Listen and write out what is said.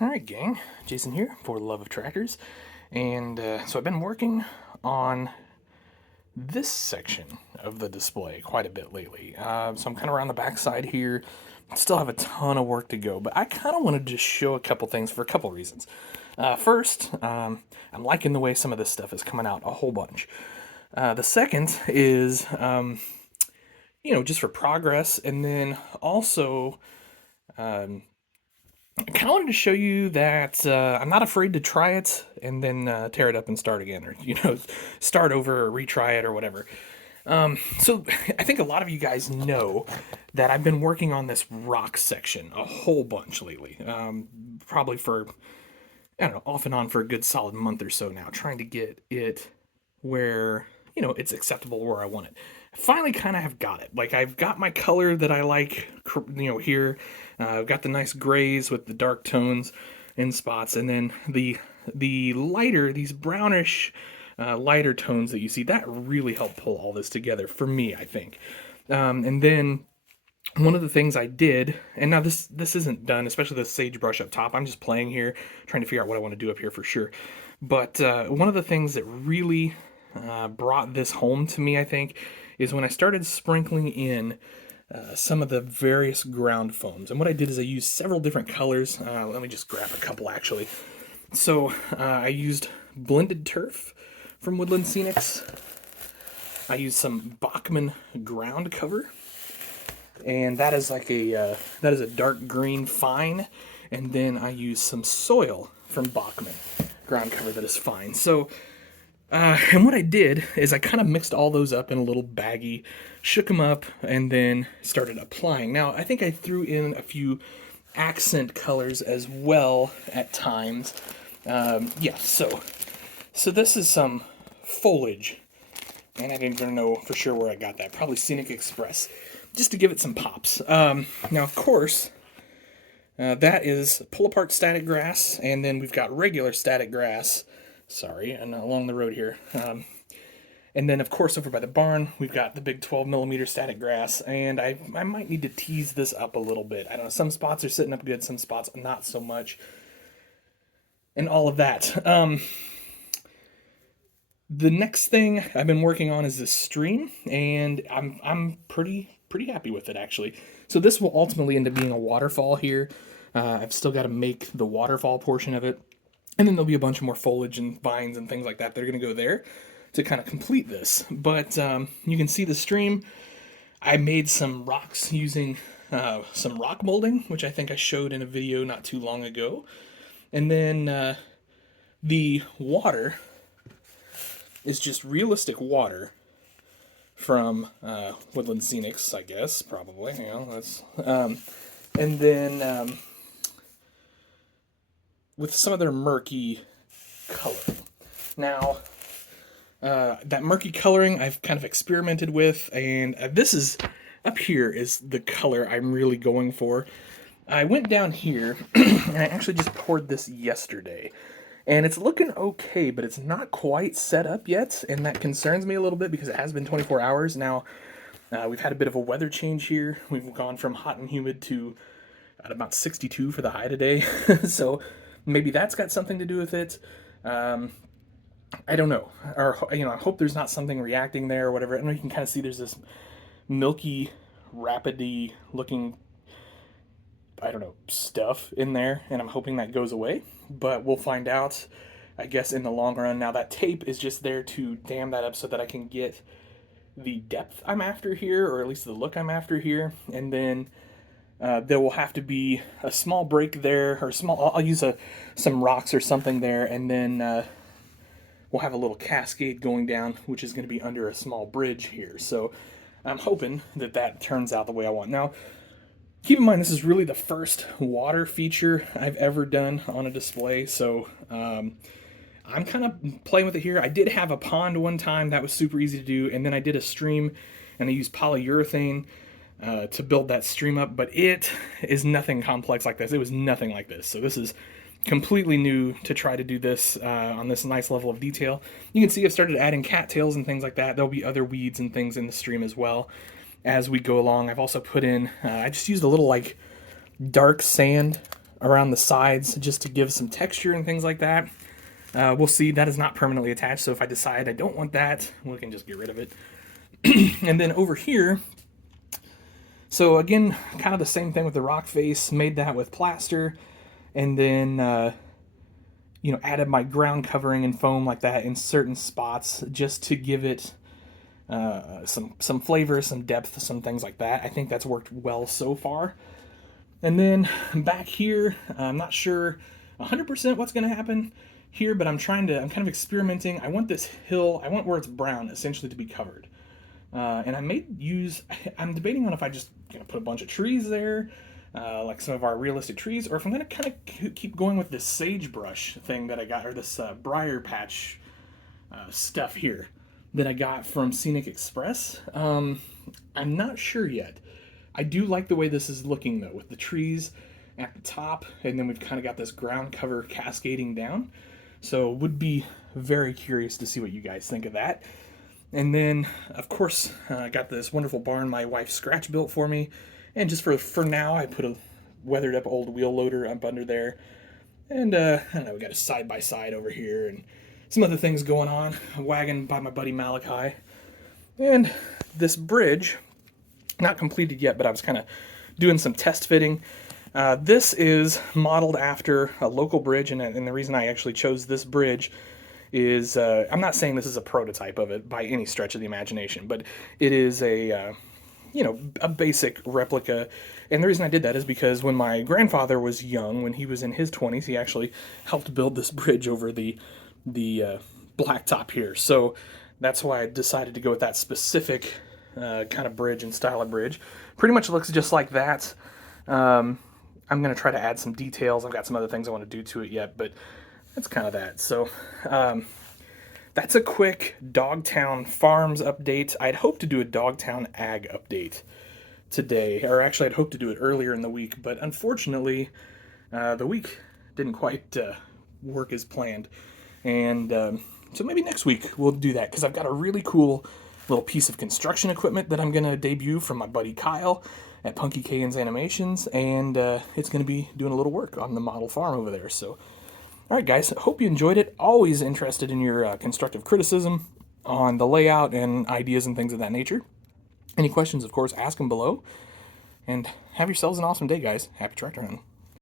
Alright gang, Jason here for Love of Tractors, and so I've been working on this section of the display quite a bit lately. So I'm kind of around the back side here, still have a ton of work to go, but I kind of wanted to just show a couple things for a couple reasons. First, I'm liking the way some of this stuff is coming out a whole bunch. The second is, just for progress, and then also, I kind of wanted to show you that I'm not afraid to try it and then tear it up and start again, or start over or retry it or whatever. So I think a lot of you guys know that I've been working on this rock section a whole bunch lately. Probably for, I don't know, off and on for a good solid month or so now, trying to get it where it's acceptable where I want it. I finally kind of have got it. Like, I've got my color that I like, here. I've got the nice grays with the dark tones and spots, and then the lighter, these brownish, lighter tones that you see, that really help pull all this together for me, I think. And then one of the things I did, and now this isn't done, especially the sagebrush up top. I'm just playing here, trying to figure out what I want to do up here for sure. But one of the things that really brought this home to me, I think, is when I started sprinkling in some of the various ground foams. And what I did is I used several different colors. Let me just grab a couple, actually. So I used blended turf from Woodland Scenics. I used some Bachman ground cover, and that is like a dark green fine. And then I used some soil from Bachman ground cover that is fine. So and what I did is I kind of mixed all those up in a little baggie, shook them up, and then started applying. Now, I think I threw in a few accent colors as well at times. So this is some foliage, and I didn't even know for sure where I got that. Probably Scenic Express, just to give it some pops. Now, of course, that is pull-apart static grass, and then we've got regular static grass. Sorry, and along the road here. And then, of course, over by the barn, we've got the big 12mm static grass, and I might need to tease this up a little bit. I don't know, some spots are sitting up good, some spots not so much, and all of that. The next thing I've been working on is this stream, and I'm pretty happy with it, actually. So this will ultimately end up being a waterfall here. I've still got to make the waterfall portion of it. And then there'll be a bunch of more foliage and vines and things like that that are going to go there to kind of complete this. But you can see the stream. I made some rocks using some rock molding, which I think I showed in a video not too long ago. And then the water is just realistic water from Woodland Scenics, I guess, probably. That's and then with some of their murky coloring. Now, that murky coloring I've kind of experimented with, and this is, up here is the color I'm really going for. I went down here, and I actually just poured this yesterday, and it's looking okay, but it's not quite set up yet, and that concerns me a little bit because it has been 24 hours. Now, we've had a bit of a weather change here. We've gone from hot and humid to at about 62 for the high today, so maybe that's got something to do with it. I don't know. Or, I hope there's not something reacting there or whatever. I know you can kind of see there's this milky, rapidy looking, I don't know, stuff in there, and I'm hoping that goes away. But we'll find out, I guess, in the long run. Now, that tape is just there to dam that up so that I can get the depth I'm after here, or at least the look I'm after here. And then there will have to be a small break there, or I'll use some rocks or something there, and then we'll have a little cascade going down, which is going to be under a small bridge here. So I'm hoping that turns out the way I want. Now, keep in mind, this is really the first water feature I've ever done on a display, so I'm kind of playing with it here. I did have a pond one time. That was super easy to do, and then I did a stream, and I used polyurethane to build that stream up, but it is nothing complex like this. It was nothing like this. So this is completely new to try to do this on this nice level of detail. You can see I've started adding cattails and things like that. There'll be other weeds and things in the stream as well as we go along. I've also put in, I just used a little like dark sand around the sides just to give some texture and things like that. We'll see. That is not permanently attached, so if I decide I don't want that, we can just get rid of it. And then over here, so again, kind of the same thing with the rock face, made that with plaster, and then, added my ground covering and foam like that in certain spots just to give it some flavor, some depth, some things like that. I think that's worked well so far. And then back here, I'm not sure 100% what's going to happen here, but I'm kind of experimenting. I want this hill, I want where it's brown essentially to be covered. And I'm debating on if I just put a bunch of trees there, like some of our realistic trees, or if I'm going to kind of keep going with this sagebrush thing that I got, or this briar patch stuff here that I got from Scenic Express. I'm not sure yet. I do like the way this is looking though, with the trees at the top, and then we've kind of got this ground cover cascading down. So would be very curious to see what you guys think of that. And then, of course, I got this wonderful barn my wife scratch built for me. And just for now, I put a weathered up old wheel loader up under there. And, I don't know, we got a side-by-side over here and some other things going on. A wagon by my buddy Malachi. And this bridge, not completed yet, but I was kind of doing some test fitting. This is modeled after a local bridge, and the reason I actually chose this bridge is, I'm not saying this is a prototype of it by any stretch of the imagination, but it is a basic replica. And the reason I did that is because when my grandfather was young, when he was in his 20s, he actually helped build this bridge over the blacktop here. So that's why I decided to go with that specific kind of bridge and style of bridge. Pretty much looks just like that. I'm going to try to add some details. I've got some other things I want to do to it yet, but that's kind of that. So that's a quick Dogtown Farms update. I'd hoped to do a Dogtown Ag update today, or actually I'd hoped to do it earlier in the week, but unfortunately the week didn't quite work as planned. And so maybe next week we'll do that, because I've got a really cool little piece of construction equipment that I'm going to debut from my buddy Kyle at Punky Kane's Animations, and it's going to be doing a little work on the model farm over there. So, all right, guys, hope you enjoyed it. Always interested in your constructive criticism on the layout and ideas and things of that nature. Any questions, of course, ask them below. And have yourselves an awesome day, guys. Happy tractor hunting.